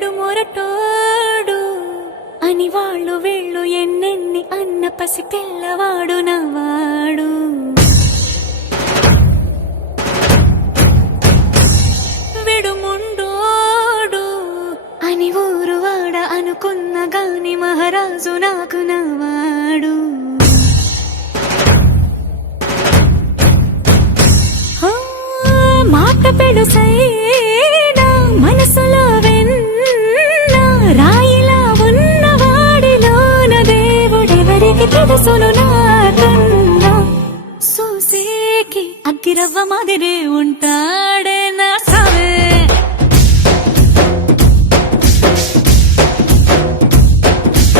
విడు మొరటోడు అని వాళ్ళు వీళ్ళు ఎన్నెన్ని అన్న పసి పిల్లవాడు నవ్వాడు. విడు ముండోడు అని ఊరు వాడ అనుకున్న గాని మహారాజు నాకు నవ్వాడు. మాట పెడుసైనా మనసులో వెన్న రాయిలా ఉన్నవాడిలోన దేవుడెవరికి తెలుసును నాకన్నా. సూసేకి అగ్గిరవ్వ మాదిరే ఉంటాడే నా సావే.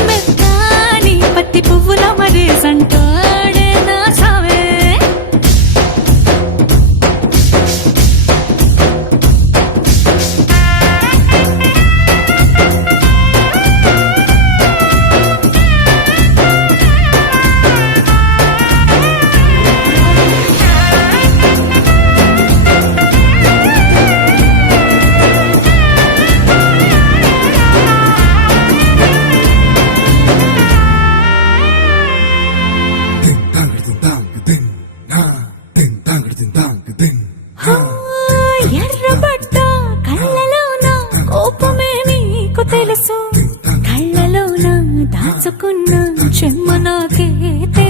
మెత్తాని పత్తి పువ్వుల మరేసంటాడే నా సావే. ఎర్రబడ్డ కళ్ళలోన కోపమే నీకు తెలుసు, కళ్ళలోన దాచుకున్న చెమ్మ నాకే తెలుసు.